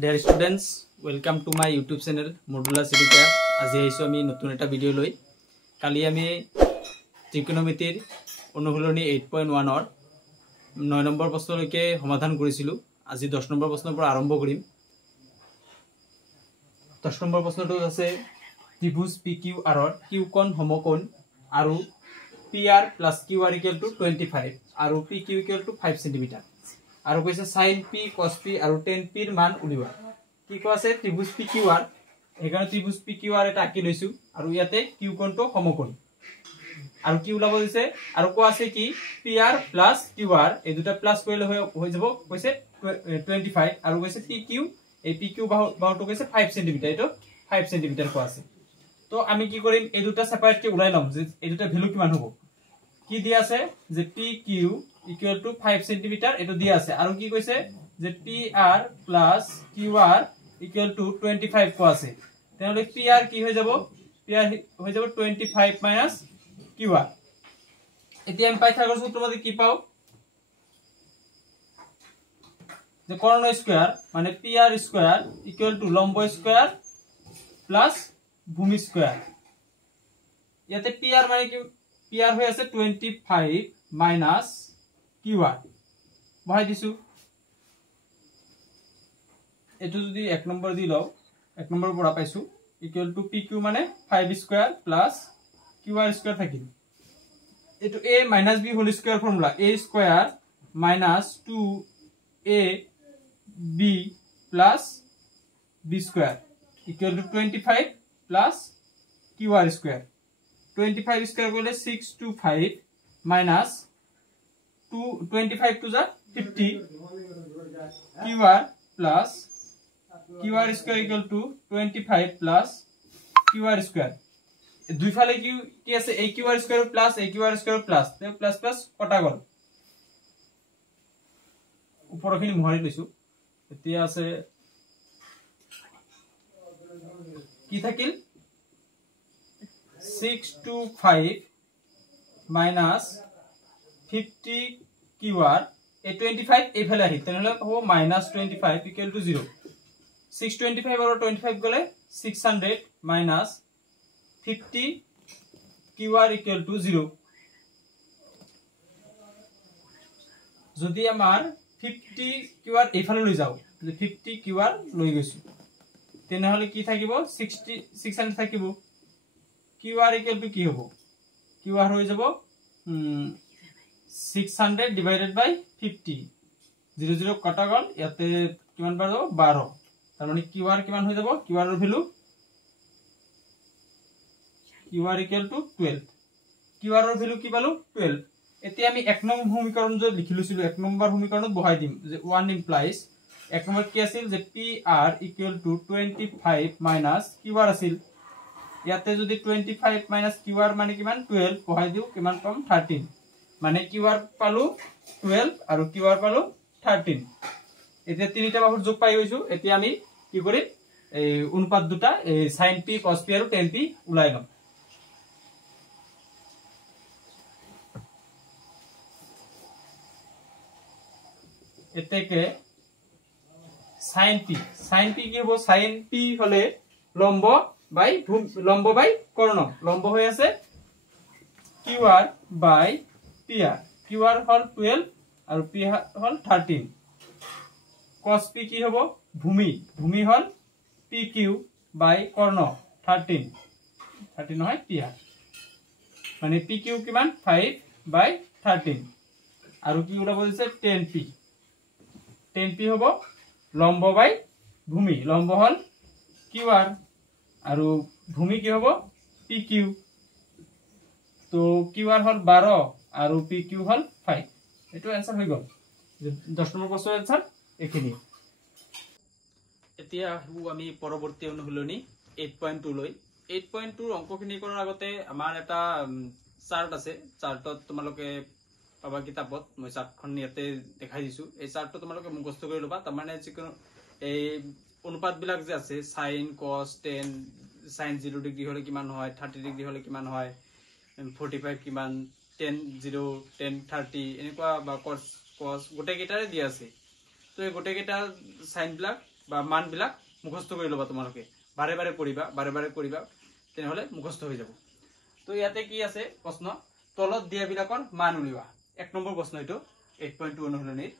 Dear students, welcome to my YouTube channel Modular Sirika. আজি আইছো আমি নতুন এটা ভিডিও লৈ কালি আমি ত্ৰিকোণমিতিৰ অনুশীলনী 8.1 ৰ 9 নম্বৰ প্ৰশ্নলৈকে সমাধান কৰিছিলো। আজি 10 নম্বৰ প্ৰশ্নৰ পৰা আৰম্ভ কৰিম। 10 নম্বৰ প্ৰশ্নটো আছে ত্ৰিভুজ PQR ৰ Q কোণ সমকোণ আৰু PR plus QR equal to 25 আৰু PQ equal to 5 cm আৰু কৈছে sin P cos P আৰু tan P ৰ মান উলিওৱা। কি কোৱা আছে ত্ৰিভুজ PQR এখানে ত্ৰিভুজ PQR এটা আঁকি লৈছো আৰু ইয়াতে Q কোণটো সমকোণ আৰু কি উলাব দিছে আৰু কোৱা আছে কি PR plus QR এই দুটা প্লাস কৰিলে হৈ যাব কৈছে 25 আৰু কৈছে PQ এই PQ বাহুটো কৈছে 5 cm এটো 5 cm কোৱা আছে। তো আমি কি কৰিম এই দুটা সেপাৰেট কে উলাই লম যে এই দুটা ভ্যালু কিমান হ'ব কি দিয়া আছে যে PQ equal to 5 cm এটো দিয়া আছে আৰু কি কৈছে যে PR plus QR equal to 25 কোৱা আছে তেনলে PR কি হৈ যাব PR হৈ যাব 25 minus QR এতিয়া আমি পাইথাগোরাস সূত্রমতে কি পাও যে কর্ণ স্কয়ার মানে PR স্কয়ার equal to লম্ব স্কয়ার plus ভূমি স্কয়ার ইয়াতে PR মানে কি PR হৈ আছে 25 minus QR বহাই দিছো এটো যদি 1 নম্বৰ দি লও 1 নম্বৰ পৰা পাইছো equal to PQ মানে 5 স্কয়ার plus QR স্কয়ার থাকিল এটো a minus b whole square formula a square minus 2ab plus b square equal to 25 plus QR square 25 square করলে 625 minus 25 to the 50 QR plus QR square equal to 25 plus QR square দুই ফালে কি আছে a QR square plus a QR square plus তে plus plus কটা গল উপৰখিনি মহাৰি লৈছো এতিয়া আছে কি থাকিল 625 minus 50 QR a 25 এই ফালে আহি তেনলে হ'ব -25 equal to 0 625 আৰু 25 গলে 600 minus 50 QR equal to 0 যদি আমাৰ 50 QR এফালে লৈ যাও যে 50 QR লৈ গৈছো তেনে হলে কি থাকিব 600 থাকিব QR equal to কি হ'ব QR হৈ যাব 600 divided by 50 0 0 কটা গল ইয়াতে কিমান বাৰ 12 তাৰ মানে QR কিমান হৈ যাব QR ৰ value QR equal to 12 QR ৰ ভ্যালু কি পালো 12 এতিয়া আমি 1 নং সমীকৰণ যে লিখিলছিলো 1 নম্বৰ সমীকৰণত বহাই দিম যে 1 implies 1 নম্বৰ কি আছিল যে PR equal to 25 minus QR আছিল ইয়াতে যদি 25 minus QR মানে কিমান 12 বহাই দিও কিমান পাম 13 মানে QR পালো 12 আৰু QR পালো 13 এতিয়া তিনিটা বাহুৰ যোগ পাই গৈছো এতিয়া আমি কি কৰিম এই অনুপাত দুটা sin P cos P আৰু tan P উলাই লম এতেকে sin P কি হ'ব sin P হলে লম্ব বাই কর্ণ লম্ব হৈ আছে QR বাই PR QR হল 12 আৰু PR হল 13 cos P কি হ'ব ভূমি হল PQ বাই কর্ণ 13 নহয় PR মানে PQ কিমান 5 বাই 13 আৰু কি ওলাব দিছে tan P হ'ব লম্ব বাই ভূমি লম্ব হল QR আৰু ভূমি কি হ'ব PQ তো QR হল 12 আৰু PQ হল 5 এটো आंसर হৈ গল 10 নম্বৰ প্ৰশ্নৰ आंसर এখিনি এতিয়া আমি পৰৱৰ্তী অনুশীলনী 8.2 লৈ 8.2 অংকখিনি কৰাৰ আগতে আমাৰ এটা চাৰ্ট আছে চাৰ্টত তোমালোকে পাবা কিতাপত মই চাৰ্টখন ইয়াতে দেখাই দিছো এই চাৰ্টটো তোমালোকে মুখস্থ কৰি লবা তাৰমানে যিকোনো এই অনুপাত বিলাক যে আছে sin cos tan sin 0 degree হলে কিমান হয় 30 ডিগ্ৰী হলে কিমান হয় 45 কিমান tan 0 tan 30 এনেকুৱা বা cos গোটে কেইটাৰে দিয়া আছে তো এই গোটে কেইটা সাইন বিলাক বা মানবিলাক মুখস্থ কৰি ল'বা তোমালোকে বাৰে বাৰে পঢ়িবা তেনেহলে মুখস্থ হৈ যাব তো ইয়াতে কি আছে প্ৰশ্ন তলত দিয়া বিলাকৰ মান উলিওৱা এক নম্বৰ প্ৰশ্ন এটো 8.2 অনুশীলনীৰ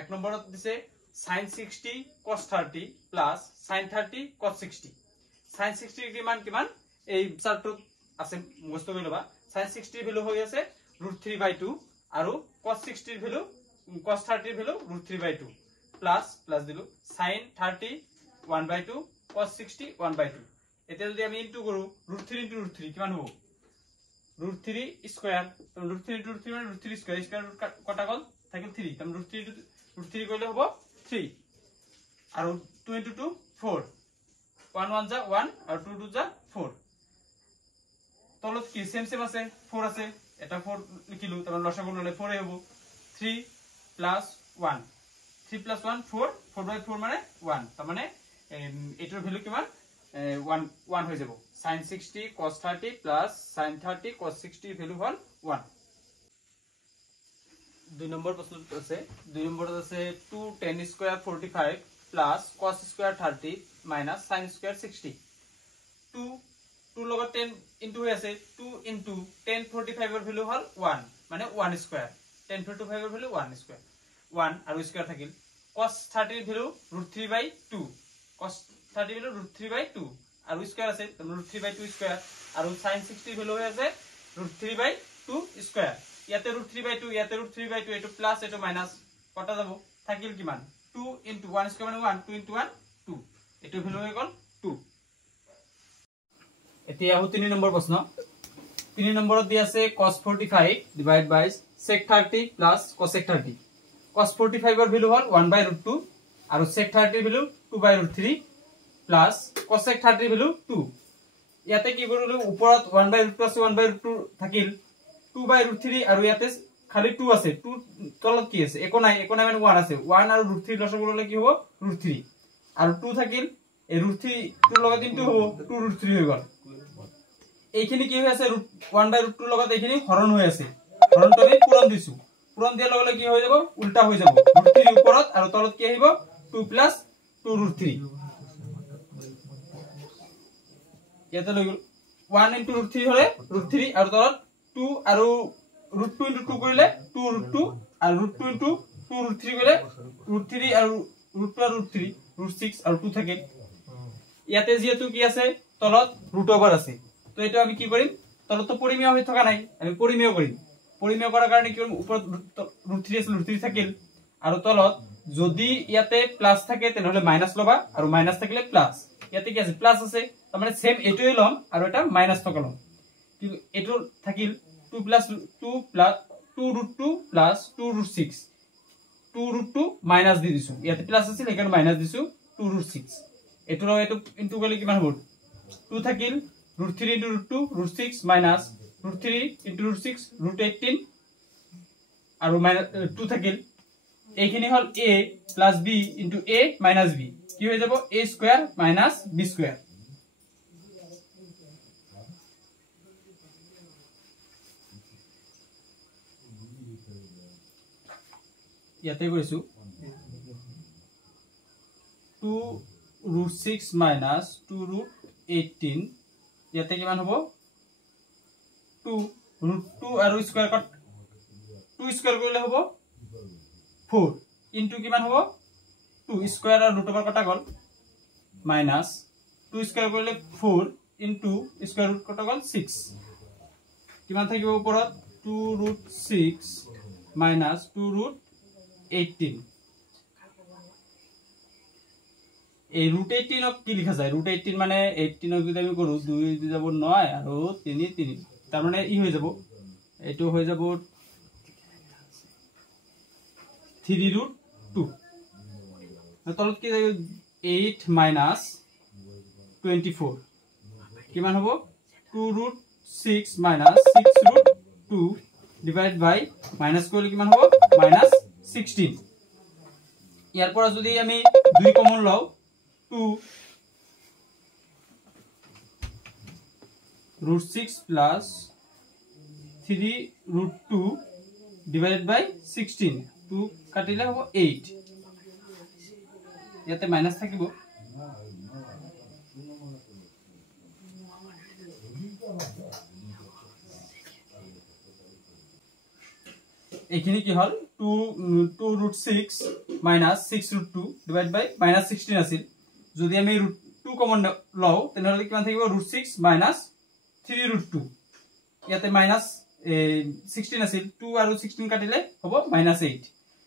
এক নম্বৰত দিছে sin 60 cos 30 plus sin 30 cos 60 sin 60 degree মান কিমান এই চাৰ্টত আছে মুখস্থ কৰি ল'বা sin 60 ভ্যালু হৈ আছে √3/2 আৰু cos 60 ৰ ভ্যালু cos 30 ৰ ভ্যালু √3/2 প্লাস দিলো sin 30 1/2 cos 60 1/2 এতিয়া যদি আমি ইনটু কৰো √3 * √3 কিমান হ'ব √3 স্কয়ার √3 * √3 মানে √3 স্কয়ার স্কয়ার কটা গল থাকিল 3 তম √3 কইলে হ'ব 3 আৰু 2 * 2 4 1 1 যা 1 আৰু 2 2 যা 4 তলত কি সেম আছে 4 আছে এটা 4 লিখিলো তখন লসাগু ললে 4 এ হ'ব 3 + 1 3 + 1 4 4/4 মানে 1 তার মানে এটার ভ্যালু কিমান 1 হৈ যাব sin 60 cos 30 plus sin 30 cos 60 value হল 1 দুই নম্বৰ প্ৰশ্নটো আছে দুই নম্বৰত আছে 2 tan square 45 plus cos square 30 minus sin square 60 2 লগত 10 ইনটু হৈ আছে 2 into tan 45 এর ভ্যালু হল 1 মানে 1 স্কয়ার tan 45 এর ভ্যালু 1 স্কয়ার 1 আৰু স্কয়াৰ থাকিল cos 30 এৰ ভ্যালু √3/2 cos 30 ভ্যালু √3/2 আৰু স্কয়াৰ আছে √3/2 স্কয়াৰ আৰু sin 60 ভ্যালু হৈ আছে √3/2 স্কয়ার ইয়াতে √3/2 ইয়াতে √3/2 এটো প্লাস এটো মাইনাস কটা যাব থাকিল কিমান 2 into 1 স্কয়ার মানে 1 2 into 1 2 এটো ভ্যালু হৈ গল 2 এতিয়া আহো 3 নম্বৰ প্ৰশ্ন 3 নম্বৰত দি আছে cos 45 divided by sec 30 plus cosec 30 cos 45 এর ভ্যালু হল 1/√2 আৰু sec 30 এৰ ভ্যালু 2/√3 plus cosec 30 এৰ ভ্যালু 2 ইয়াতে কি কৰিলো ওপৰত 1/√2 আছে 1/√2 থাকিল 2/√3 আৰু ইয়াতে খালি 2 আছে 2 তলত কি আছে একো নাই মানে 1 আছে 1 আৰু √3 লসাগু ললে কি হ'ব √3 আৰু 2 থাকিল এই √3 2 লগত ইনটু হ'ব 2 √3 হৈ গল এইখিনি কি হৈ আছে 1/√2 লগত এইখিনি হৰণ হৈ আছে হৰণটো আমি পূৰণ দিছো পূৰণ দিয়া লগে কি হৈ যাব উল্টা হৈ যাব √3 ওপৰত আৰু তলত কি আহিব 2 + 2 √3 ইয়াতে লৈ গল 1 * √3 হলে √3 আৰু তলত 2 আৰু √2 * 2 কৰিলে 2 √2 আৰু √2 * 2 √3 কৰিলে √3 আৰু √2 আৰু √3 √6 আৰু 2 থাকে ইয়াতে যেহেতু কি আছে তলত √over আছে তো এটা আমি কি কৰিম তলত তো পৰিমেয় হৈ থকা নাই আমি পৰিমেয় কৰিম পৰিমেয় কৰাৰ কাৰণে কি কৰিম ওপৰত √3 আছে √3 থাকিল আৰু তলত যদি ইয়াতে প্লাস থাকে তেনেহলে মাইনাস লবা আৰু মাইনাস থাকিলে প্লাস ইয়াতে কি আছে প্লাস আছে তাৰ মানে সেম এটোই লম আৰু এটা মাইনাস থকলম কিন্তু এটো থাকিল 2 + 2 √2 plus 2 √6 2 √2 মাইনাস দি দিছো ইয়াতে প্লাস আছিল এখানে মাইনাস দিছো 2 √6 এটো এটো ইনটু কৰিলে কিমান হ'ব 2 থাকিল √3 * √2 √6 minus √3 * √6 √18 আৰু 2 থাকিল এইখিনি হল a plus b into a minus b কি হৈ যাব a square minus b square ইয়াতে কৈছো 2 √6 minus 2 √18 ইয়াতে কিমান হ'ব 2 √2 আৰু স্কয়াৰ কট 2 স্কয়াৰ কৰিলে হ'ব 4 ইনটু কিমান হ'ব 2 স্কয়াৰ আৰু √over কটা গল মাইনাস 2 স্কয়াৰ কৰিলে 4 ইনটু স্কয়াৰ ৰুট কটা গল 6 কিমান থাকিব ওপৰত 2 √6 minus 2 √18 এই √18 কি লিখা যায় √18 মানে 18 যদি আমি কৰো 2 দি যাব 9 আৰু 3 3 তাৰ মানে ই হৈ যাব এটো হৈ যাব 3 √2 তলত কি 8 minus 24 কিমান হ'ব 2 √6 minus 6 √2 divided by minus কৰিলে কিমান হ'ব -16 ইয়াৰ পৰা যদি আমি 2 কমন লও 2 √6 plus 3 √2 divided by 16 2 কাটিলে হ'ব 8 ইয়াতে মাইনাস থাকিব এইখিনি কি হল 2√6 minus 6√2 divided by minus 16 আছিল যদি আমি √2 কমন লও তেনহলে কিমান থাকিব √6 minus 3√2 ইয়াতে মাইনাস 16 আছিল 2 আৰু 16 কাটিলে হ'ব -8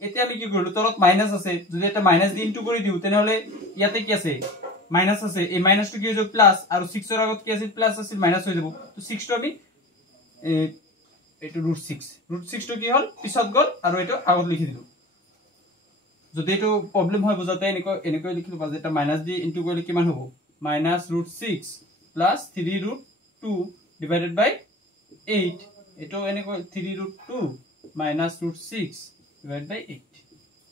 এতিয়া আমি কি কৰিলো তলত মাইনাস আছে যদি এটা মাইনাস দি ইনটু কৰি দিও তেনহলে ইয়াতে কি আছে মাইনাস আছে এই মাইনাসটো কি হৈ যাব প্লাস আৰু 6 ৰ আগত কি আছিল প্লাস আছিল মাইনাস হৈ যাব তো 6 টো আমি এটো √6 টো কি হল পিছত গল আৰু এটো আগত লিখি দিলো যদি এটো প্ৰবলেম হয় বুজাতে এনেকৈ লিখিলো বাজে এটা মাইনাস দি ইনটু কৰিলে কিমান হ'ব -√6 প্লাস 3√2 ডিভাইডেড বাই 8 এটো এনেকৈ 3√2 minus √6 divided by 8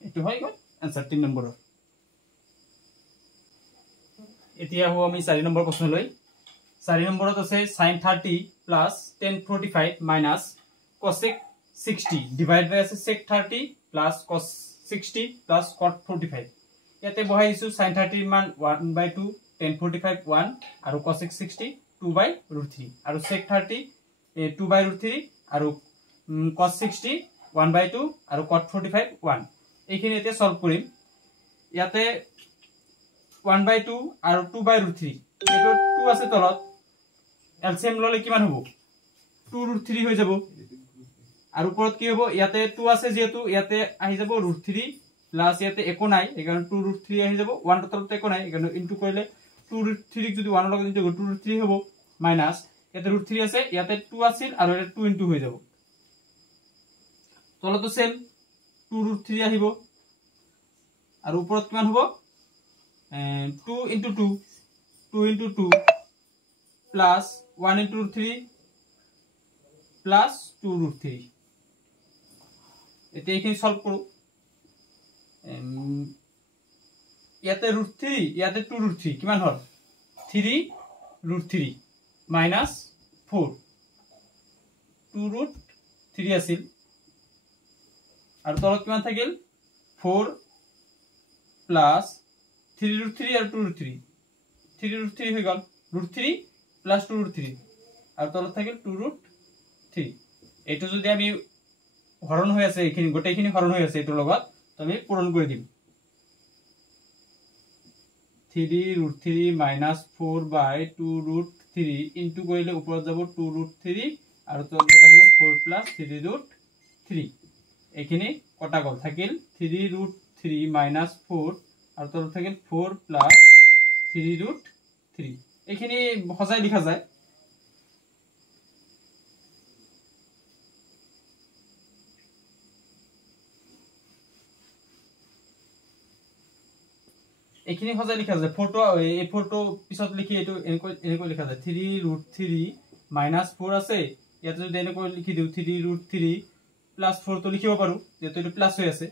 এটো হয় গল आंसर 3 নম্বৰৰ এতিয়া হও আমি 4 নম্বৰ প্ৰশ্ন লৈ 4 নম্বৰত আছে sin 30 plus tan 45 minus cosec 60 divided by আছে sec 30 plus cos 60 plus cot 45 ইয়াতে বহাই দিছো sin 30 মান 1/2 tan 45 1 আৰু cosec 60 2/√3 আৰু sec 30 2/√3 আৰু cos 60 1/2 আৰু cot 45 1 এইখিনি এতে সলভ কৰিম ইয়াতে 1/2 আৰু 2/√3 এটো 2 আছে তলত এলসিএম ললে কিমান হ'ব 2√3 হৈ যাব আৰু ওপৰত কি হ'ব ইয়াতে 2 আছে যেহেতু ইয়াতে আহি যাব √3 প্লাস ইয়াতে একো নাই একারণ 2√3 আহি যাব 1 ৰ তলত একো নাই একাৰণ ইনটু কৰিলে 2√3 যদি 1 ৰ লগত ইনটু 2√3 হ'ব মাইনাস ইয়াতে √3 আছে ইয়াতে 2 আছিল আৰু এটা 2 ইনটু হৈ যাব তলতো সেম 2√3 আহিব আৰু ওপৰত কিমান হ'ব 2 into 2 2 into 2 plus 1 into 3 plus 2√3 এতে এইখিনি সলভ কৰো ইয়াতে √3 ইয়াতে 2√3 কিমান হল 3√3 minus 4 2√3 আছিল আৰু তলত কিমান থাকিল 4 plus 3√3 আৰু 2√3 3√3 হৈ গল √3 plus 2√3 আৰু তলত থাকিল 2√3 এটো যদি আমি হৰণ হৈ আছে এইখিনি গোটেইখিনি হৰণ হৈ আছে এটোৰ লগত তো আমি পূৰণ কৰি দিম 3√3 minus 4/2√3 ইনটু কৰিলে ওপৰত যাব 2√3 আৰু তলত আহিব 4 plus 3√3 এইখিনি কটা গল থাকিল 3√3 minus 4 আৰু তলত থাকিল 4 plus 3√3 এইখিনি সজাই লিখা যায় এইখিনি সজাই লিখা যায় ফটো এই ফটো পিছত লিখি এটো এনেকৈ লিখা যায় 3√3 minus 4 আছে ইয়াতে যদি এনেকৈ লিখি দিও 3√3 plus 4 তো লিখিব পাৰো যেটো এটো প্লাস হৈ আছে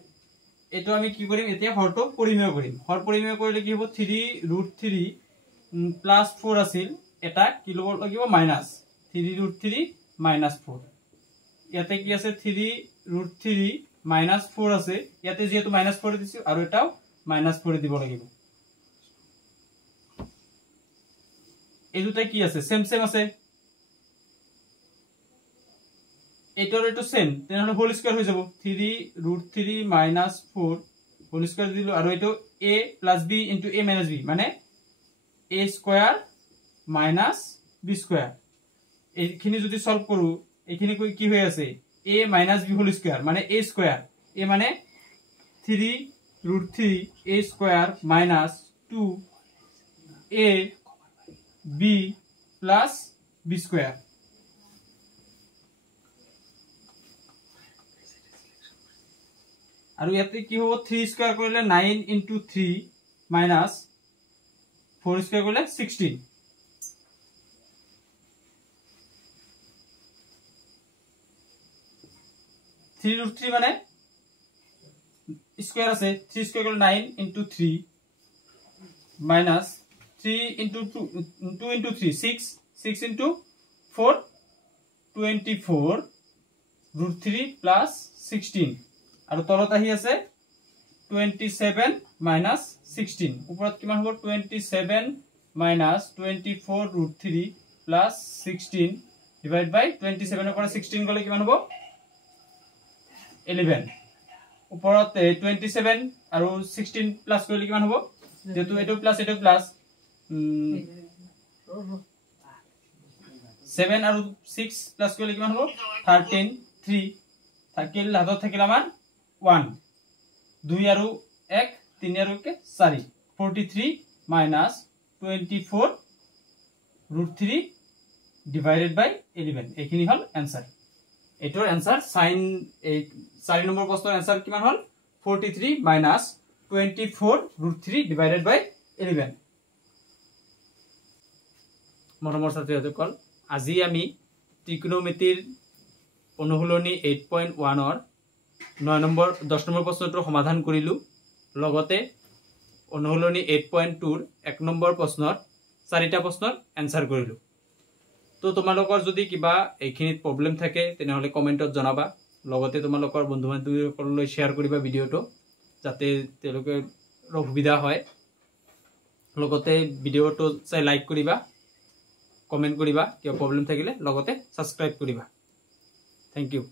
এটো আমি কি কৰিম এতিয়া হৰটো পৰিমেয় কৰিম হৰ পৰিমেয় কৰিলে কি হ'ব 3√3 plus 4 আছিল এটা কি লব লাগিব মাইনাস 3√3 minus 4 ইয়াতে কি আছে 3√3 minus 4 আছে ইয়াতে যেহেতু minus 4 দিছো আৰু এটাও minus 4 দিব লাগিব এই দুটা কি আছে সেম আছে এটোর এটো সেম তেনহলে হোল স্কয়ার হৈ যাব 3√3 minus 4 হোল স্কয়ার দিলো আৰু এটো a plus b into a minus b মানে a square minus b square এইখিনি যদি সলভ কৰো এইখিনি কি হৈ আছে a minus b whole square মানে a স্কয়ার a মানে 3√3 a square minus 2 a b plus b square আৰু ইয়াতে কি হ'ব 3 স্কয়াৰ কৰিলে 9 into 3 minus 4 স্কয়াৰ কৰিলে 16 3√3 মানে স্কয়াৰ আছে 3 স্কয়াৰ কৰিলে 9 into 3 minus 3 into 2 into 3 6 into 4 24 √3 plus 16 আৰু তলত আহি আছে 27 minus 16 ওপৰত কিমান হ'ব 27 minus 24 root 3 plus 16 divided by 27 ওপৰত 16 গলে কিমান হ'ব 11 ওপৰত 27 আৰু 16 প্লাস কৰিলে কিমান হ'ব যেটো এটো প্লাস 7 আৰু 6 প্লাস কৰিলে কিমান হ'ব 13 3 থাকিল হাতত থাকিল আমাৰ 1 2 আৰু 1 3 আৰু 1 4 43 minus 24 root 3 divided by 11 এখিনি হল आंसर এটোৰ आंसर sin 4 নম্বৰ প্ৰশ্নৰ आंसर কিমান হল 43 minus 24 root 3 divided by 11 মৰমৰ ছাত্ৰীসকল আজি আমি ত্ৰিকোণমিতিৰ অনুশীলনী 8.1 ৰ 9 নম্বৰ 10 নম্বৰ প্ৰশ্নটো সমাধান কৰিলো লগতে অনুশীলনী 8.2 ৰ 1 নম্বৰ প্ৰশ্নৰ 4টা প্ৰশ্নৰ आंसर কৰিলো তো তোমালোকৰ যদি কিবা এইখিনিত প্ৰবলেম থাকে তেনেহলে কমেন্টত জনাবা লগতে তোমালোকৰ বন্ধু-বান্ধৱীসকললৈ শেয়াৰ কৰিবা ভিডিওটো যাতে তেওঁলোকে সুবিধা হয় লগতে ভিডিওটো চাই লাইক কৰিবা কমেন্ট কৰিবা কিবা প্ৰবলেম থাকিলে লগতে সাবস্ক্ৰাইব কৰিবা থ্যাংক ইউ